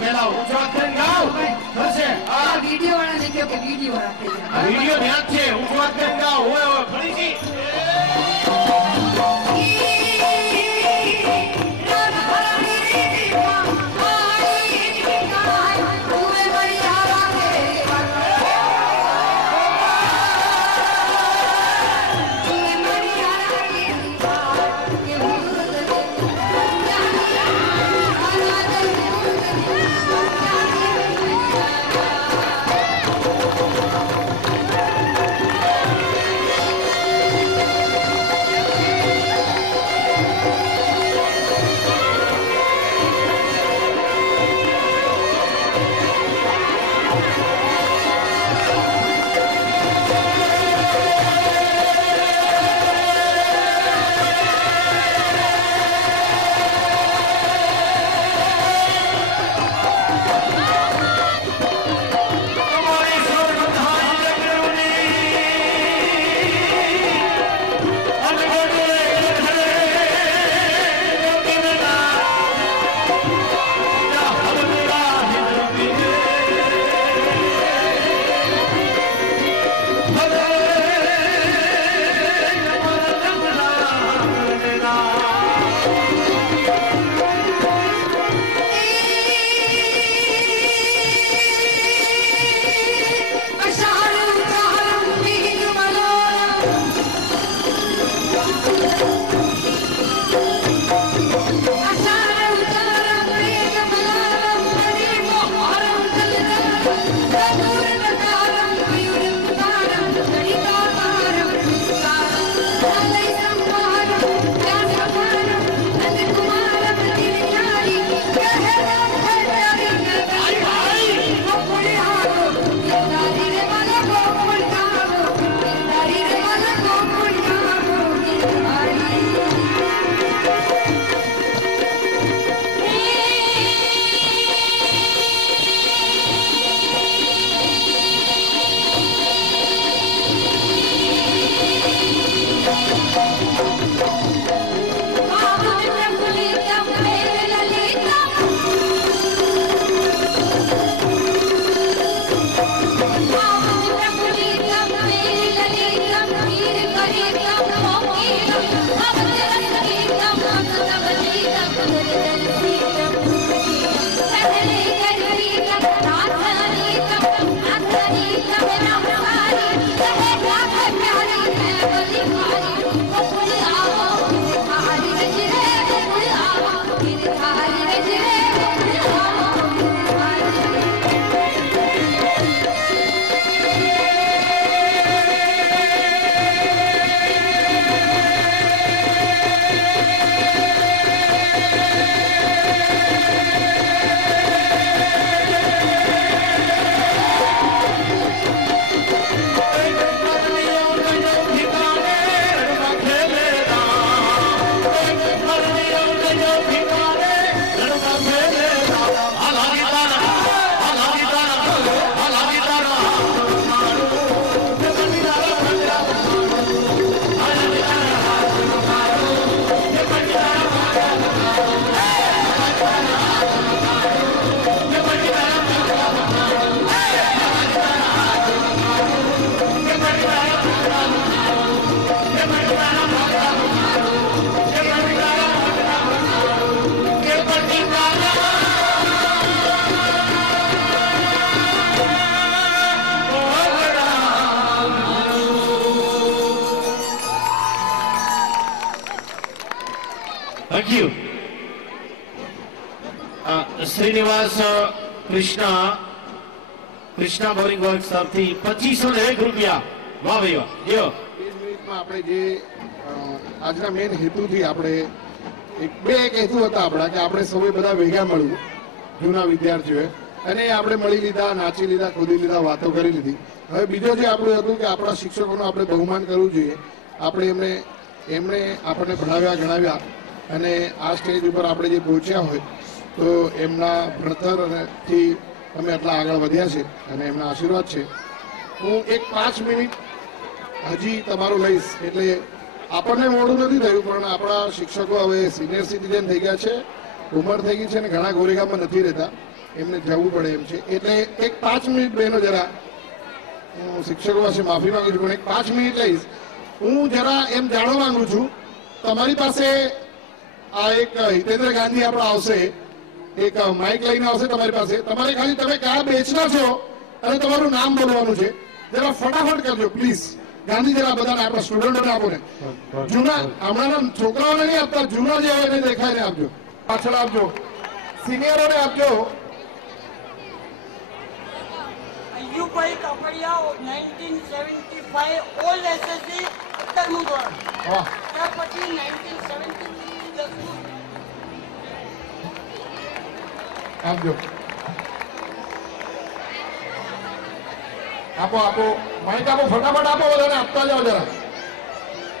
પેલા ઉજવાત કરીને ગાવ થશે આ વિડિયો વાળાને કહો કે વિડિયો રાખે છે વિડિયો ધ્યાન છે ઉજવાત કરીને ગાવ ઓય ઓય ફરીથી Thank you. Srinivas Krishna Boring Works તરફથી 2501 રૂપિયા. વાહ ભાઈ વાહ. જો 20 મિનિટમાં આપણે જે આજના મેઇન હેતુથી આપણે બે હેતુ હતા આપણા કે આપણે સૌએ બધા ભેગા મળવું જૂના વિદ્યાર્થીઓએ અને આપણે મળી લીધા, નાચી લીધા, કૂદી લીધા, વાતો કરી લીધી. હવે બીજો જે આપણું હતું કે આપણા શિક્ષકોનું આપણે બહુમાન કરવું જોઈએ. આપણે એમણે આપણને ભણાવ્યા ગણાવ્યા અને આ સ્ટેજ ઉપર આપણે જે પહોંચ્યા હોય તો એમના ભણતરથી અમે આટલા આગળ વધ્યા છે અને એમના આશીર્વાદ છે. હું એક 5 મિનિટ હજી તમારું લઈશ. એટલે આપણને મોડું નથી થયું પણ આપણા શિક્ષકો હવે સિનિયર સિટીઝન થઈ ગયા છે, ઉંમર થઈ ગઈ છે અને ઘણા ગોરેગામમાં નથી રહેતા. એમને જવું પડે એમ છે. એટલે એક 5 મિનિટ બહેનો જરા, હું શિક્ષકો પાસે માફી માંગુ છું, પણ એક 5 મિનિટ લઈશ. હું જરા એમ જાણવા માંગુ છું, તમારી પાસે આ એક હિતેન્દ્ર ગાંધી આપણો આવશે, એક માઇક લઈને આવશે તમારી પાસે. તમારે ખાલી તમે કયા બેચના છો અને તમારું નામ બોલવાનું છે. જરા ફટાફટ કરજો પ્લીઝ. ગાંધી જરા બધાને આપણા સ્ટુડન્ટોને આપો ને. જૂના હમણાંના છોકરાઓને નહીં આપતા, જૂના જે હોય એને દેખાઈને આપજો, પાછળ આપજો, સિનિયરોને આપજો. અયુભાઈ કાપડિયા 1975 ઓલ એસએસસી ઉત્તરનું ધોરણ. વાહ, ત્યાર પછી 1970 દસમું. આપજો, આપો આપો, માઇક આપો, ફટાફટ આપો, બધાને આપતા જાઓ જરા.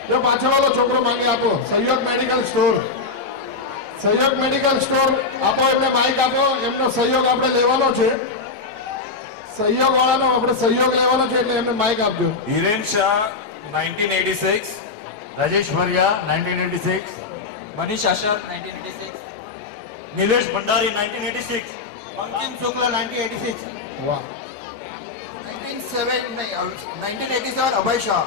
જો પાછળ વાળો છોકરો માંગે આપો. સહયોગ મેડિકલ સ્ટોર, સહયોગ મેડિકલ સ્ટોર આપો, એમને માઇક આપો. એમનો સહયોગ આપણે લેવાનો છે, સહયોગ વાળાનો આપણે સહયોગ લેવાનો છે, એટલે એમને માઇક આપજો. હિરેન શાહ 1986, રાજેશ ભરિયા 1986, મનીષ આશર 1986, નિલેશ ભંડારી 1986, અંકિમ શુક્લા 1986, વાહ, 1987 અભય શાહ,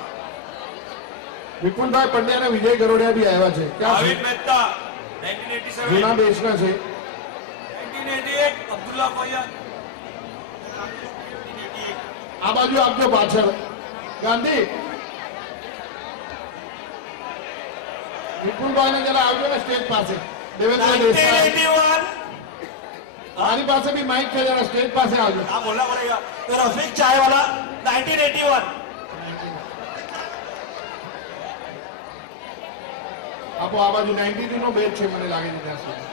વિપુલભાઈ પંડ્યા અને વિજય ગરોડિયા બી આવ્યા છે. ક્યાં આવિદ છે? મહેતા જૂના 1987, બેચના છે. 1988 અબ્દુલ્લા ફૈયાદ, આ બાજુ આપજો પાછળ. ગાંધી, વિપુલભાઈ ને જરા આવજો ને સ્ટેજ પાસે. દેવેન્દ્ર દેસાઈ, 1981 મારી પાસે બી માઇક છે, જરા સ્ટેજ પાસે આવજો. हाँ बोलना पड़ेगा तो रफीक चाय वाला 1981, આપો, આ બાજુ 92 નો બેચ છે મને લાગે છે ત્યાં સુધી.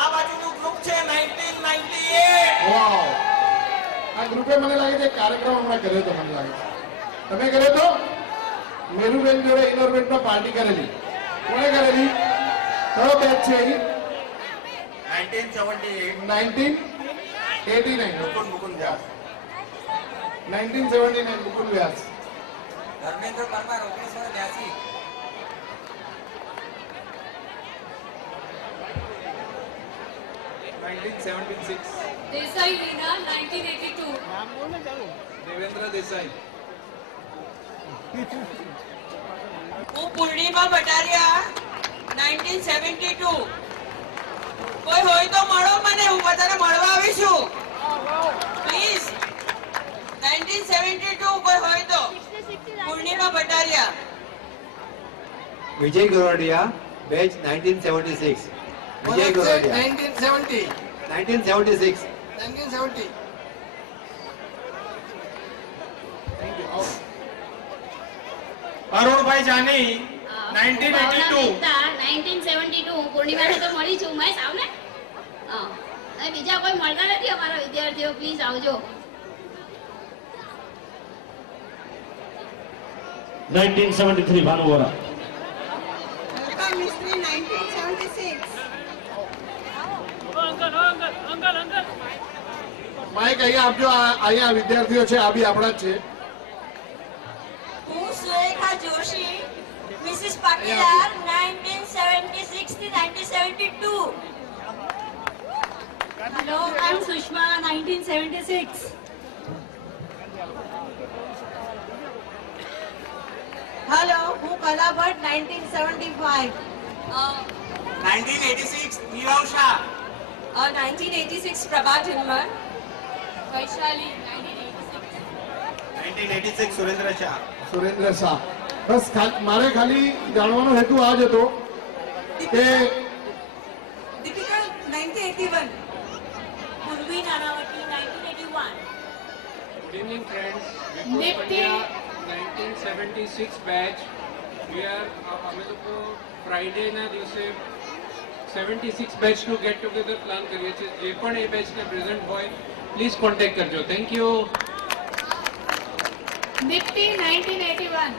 આ બાજુનું ગ્રુપ છે 1998. વાવ, આ ગ્રુપે મને લાગે છે કાર્યક્રમ હમણાં કર્યો તો, મને લાગે છે તમે કર્યો તો. મેરુબેન જોડે ઇનોરબેટમાં પાર્ટી કરેલી, કોણે કરેલી? કયો બેચ છે એ? 1978 1989, મુકુંદ વ્યાસ, 1979 મુકુલ વ્યાસ. ધર્મેન્દ્ર પરમાર 1982, દેસાઈ લીના 1982. દેવેન્દ્ર દેસાઈ, હું પૂર્ણિમા બટારિયા 1972. કોઈ હોય તો મળો મને, હું બધાને મળવા આવી છું પ્લીઝ. 1972 કોઈ હોય તો. પૂર્ણિમા બટારિયા. વિજય ગોરડિયા બેચ 1976. વિજય ગોરડિયા 1970, 1976. 1970, અરુણભાઈ જાની 1982, 1972 પૂર્ણિમાને તો મળી છું મેં સામને. હા, અને બીજા કોઈ મળતા નથી અમારા વિદ્યાર્થીઓ, પ્લીઝ આવજો. 1973 ભાનુ વોરા, અલકા મિસ્ત્રી 1976. માઇક અહીંયા આપજો. અહીંયા વિદ્યાર્થીઓ છે, આ બી આપણા જ છે. હું સુરેખા જોશી મિસિસ પાટીદાર 1976 થી 1972. હેલો, આઈ એમ સુષ્મા 1976. હેલો, હું કલા ભટ્ટ 1975. 1986 નીરવ શાહ, 1986 પ્રભા ઠિમ્મર. વૈશાલી 1986. 1986 સુરેન્દ્ર શાહ, સુરેન્દ્ર શાહ. બસ મારે ખાલી જાણવાનો હેતુ આ જ હતો કે દીપિકા 1981. પૂર્વી Nanavati 1981. Good evening, friends. Nifty. 1976 batch. We are અમે લોકો ફ્રાઈડે ના દિવસે 76 બેચ નું ગેટ ટુગેધર પ્લાન કરીએ છીએ. જે પણ એ બેચ ને પ્રેઝન્ટ હોય પ્લીઝ કોન્ટેક્ટ કરજો. Thank you. નિફ્ટી 1981.